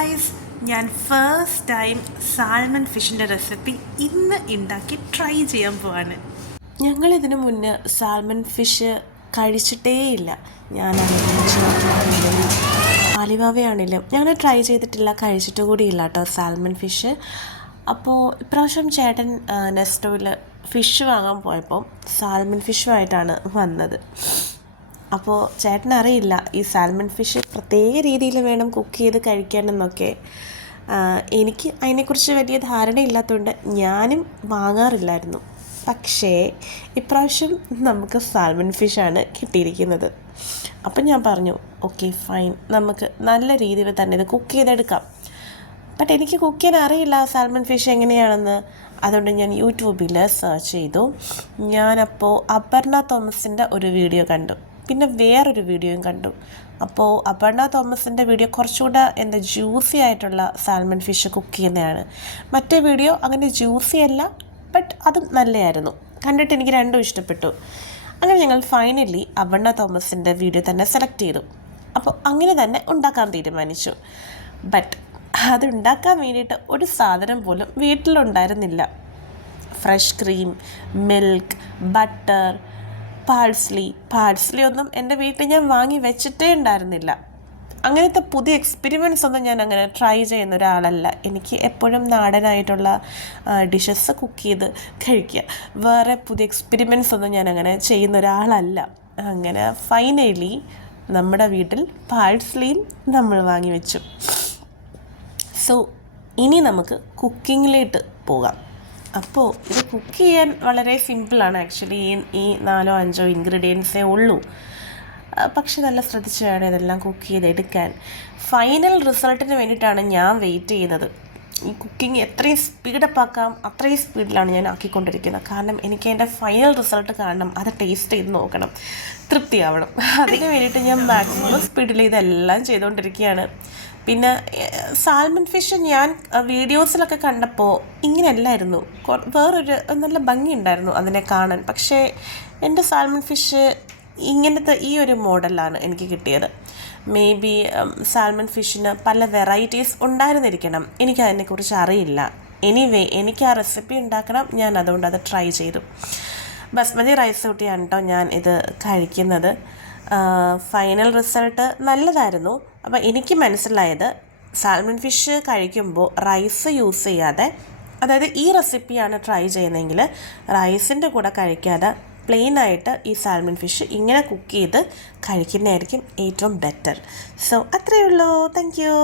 Guys, ഞാൻ first time salmon ഫിഷിൻ്റെ recipe ഇന്ന് ഉണ്ടാക്കി ട്രൈ ചെയ്യാൻ പോവാണ്. ഞങ്ങളിതിനു മുന്നേ സാൽമൺ ഫിഷ് കഴിച്ചിട്ടേയില്ല. ഞാനാണെങ്കിലും ആലിവാവയാണെങ്കിലും ഞങ്ങൾ ട്രൈ ചെയ്തിട്ടില്ല, കഴിച്ചിട്ട് കൂടിയില്ല കേട്ടോ സാൽമൺ ഫിഷ്. അപ്പോൾ ഇപ്രാവശ്യം ചേട്ടൻ നെസ്റ്റോയിൽ ഫിഷ് വാങ്ങാൻ പോയപ്പോൾ സാൽമൺ ഫിഷുമായിട്ടാണ് വന്നത്. അപ്പോൾ ചേട്ടനറിയില്ല ഈ സാൽമൺ ഫിഷ് പ്രത്യേക രീതിയിൽ വേണം കുക്ക് ചെയ്ത് കഴിക്കാനെന്നൊക്കെ. എനിക്ക് അതിനെക്കുറിച്ച് വലിയ ധാരണയില്ലാത്തതുകൊണ്ട് ഞാനും വാങ്ങാറില്ലായിരുന്നു. പക്ഷേ ഇപ്രാവശ്യം നമുക്ക് സാൽമൺ ഫിഷാണ് കിട്ടിയിരിക്കുന്നത്. അപ്പം ഞാൻ പറഞ്ഞു ഓക്കെ ഫൈൻ, നമുക്ക് നല്ല രീതിയിൽ തന്നെ ഇത് കുക്ക് ചെയ്തെടുക്കാം. ബട്ട് എനിക്ക് കുക്ക് ചെയ്യാൻ അറിയില്ല സാൽമൺ ഫിഷ് എങ്ങനെയാണെന്ന്. അതുകൊണ്ട് ഞാൻ യൂട്യൂബിൽ സെർച്ച് ചെയ്തു. ഞാനപ്പോൾ അപർണ തോമസിൻ്റെ ഒരു വീഡിയോ കണ്ടു, പിന്നെ വേറൊരു വീഡിയോയും കണ്ടു. അപ്പോൾ അപർണ തോമസിൻ്റെ വീഡിയോ കുറച്ചുകൂടെ ജ്യൂസി ആയിട്ടുള്ള സാൽമൺ ഫിഷ് കുക്ക് ചെയ്യുന്നതാണ്. മറ്റേ വീഡിയോ അങ്ങനെ ജ്യൂസി അല്ല, ബട്ട് അതും നല്ലതായിരുന്നു. കണ്ടിട്ട് എനിക്ക് രണ്ടും ഇഷ്ടപ്പെട്ടു. അങ്ങനെ ഞങ്ങൾ ഫൈനലി അപർണ തോമസിൻ്റെ വീഡിയോ തന്നെ സെലക്ട് ചെയ്തു. അപ്പോൾ അങ്ങനെ തന്നെ ഉണ്ടാക്കാൻ തീരുമാനിച്ചു. ബട്ട് അതുണ്ടാക്കാൻ വേണ്ടിയിട്ട് ഒരു സാധനം പോലും വീട്ടിലുണ്ടായിരുന്നില്ല. Fresh cream, milk, butter, parsley ഒന്നും എൻ്റെ വീട്ടിൽ ഞാൻ വാങ്ങി വെച്ചിട്ടേ ഉണ്ടായിരുന്നില്ല. അങ്ങനത്തെ പുതിയ എക്സ്പെരിമെൻറ്റ്സ് ഒന്നും ഞാൻ അങ്ങനെ ട്രൈ ചെയ്യുന്ന ഒരാളല്ല. എനിക്ക് എപ്പോഴും നാടനായിട്ടുള്ള ഡിഷസ് കുക്ക് ചെയ്ത് കഴിക്കുക, വേറെ പുതിയ എക്സ്പെരിമെൻറ്റ്സ് ഒന്നും ഞാൻ അങ്ങനെ ചെയ്യുന്ന ഒരാളല്ല. അങ്ങനെ ഫൈനലി നമ്മുടെ വീട്ടിൽ പാഴ്സ്ലിയും നമ്മൾ വാങ്ങി വെച്ചു. സോ ഇനി നമുക്ക് കുക്കിങ്ങിലേക്ക് പോകാം. അപ്പോൾ ഇത് കുക്ക് ചെയ്യാൻ വളരെ സിമ്പിളാണ് ആക്ച്വലി. ഈ 4-5 ഇൻഗ്രീഡിയൻസേ ഉള്ളൂ. പക്ഷെ നല്ല ശ്രദ്ധിച്ച് വേണം ഇതെല്ലാം കുക്ക് ചെയ്തെടുക്കാൻ. ഫൈനൽ റിസൾട്ടിന് വേണ്ടിയിട്ടാണ് ഞാൻ വെയിറ്റ് ചെയ്യുന്നത്. ഈ കുക്കിംഗ് എത്രയും സ്പീഡപ്പ് ആക്കാം അത്രയും സ്പീഡിലാണ് ഞാൻ ആക്കിക്കൊണ്ടിരിക്കുന്നത്. കാരണം എനിക്ക് അതിൻ്റെ ഫൈനൽ റിസൾട്ട് കാണണം, അത് ടേസ്റ്റ് ചെയ്ത് നോക്കണം, തൃപ്തിയാവണം. അതിന് വേണ്ടിയിട്ട് ഞാൻ മാക്സിമം സ്പീഡിൽ ഇതെല്ലാം ചെയ്തുകൊണ്ടിരിക്കുകയാണ്. പിന്നെ സാൽമൺ ഫിഷ് ഞാൻ വീഡിയോസിലൊക്കെ കണ്ടപ്പോൾ ഇങ്ങനെയല്ലായിരുന്നു, വേറൊരു നല്ല ഭംഗിയുണ്ടായിരുന്നു അതിനെ കാണാൻ. പക്ഷേ എൻ്റെ സാൽമൺ ഫിഷ് ഇങ്ങനത്തെ ഈ ഒരു മോഡലാണ് എനിക്ക് കിട്ടിയത്. മേ ബി സാൽമൺ ഫിഷിന് പല വെറൈറ്റീസ് ഉണ്ടായിരുന്നിരിക്കണം, എനിക്കതിനെക്കുറിച്ച് അറിയില്ല. എനിവേ എനിക്ക് ആ റെസിപ്പി ഉണ്ടാക്കണം, ഞാൻ അതുകൊണ്ട് അത് ട്രൈ ചെയ്തു. ബസ്മതി റൈസ് കൂട്ടിയാണ് കേട്ടോ ഞാൻ ഇത് കഴിക്കുന്നത്. ഫൈനൽ റിസൾട്ട് നല്ലതായിരുന്നു. അപ്പോൾ എനിക്ക് മനസ്സിലായത് സാൽമൺ ഫിഷ് കഴിക്കുമ്പോൾ റൈസ് യൂസ് ചെയ്യാതെ, അതായത് ഈ റെസിപ്പിയാണ് ട്രൈ ചെയ്യുന്നതെങ്കിൽ റൈസിൻ്റെ കൂടെ കഴിക്കാതെ പ്ലെയിനായിട്ട് ഈ സാൽമൺ ഫിഷ് ഇങ്ങനെ കുക്ക് ചെയ്ത് കഴിക്കുന്നതായിരിക്കും ഏറ്റവും ബെറ്റർ. സോ അത്രയേ ഉള്ളൂ. Thank you.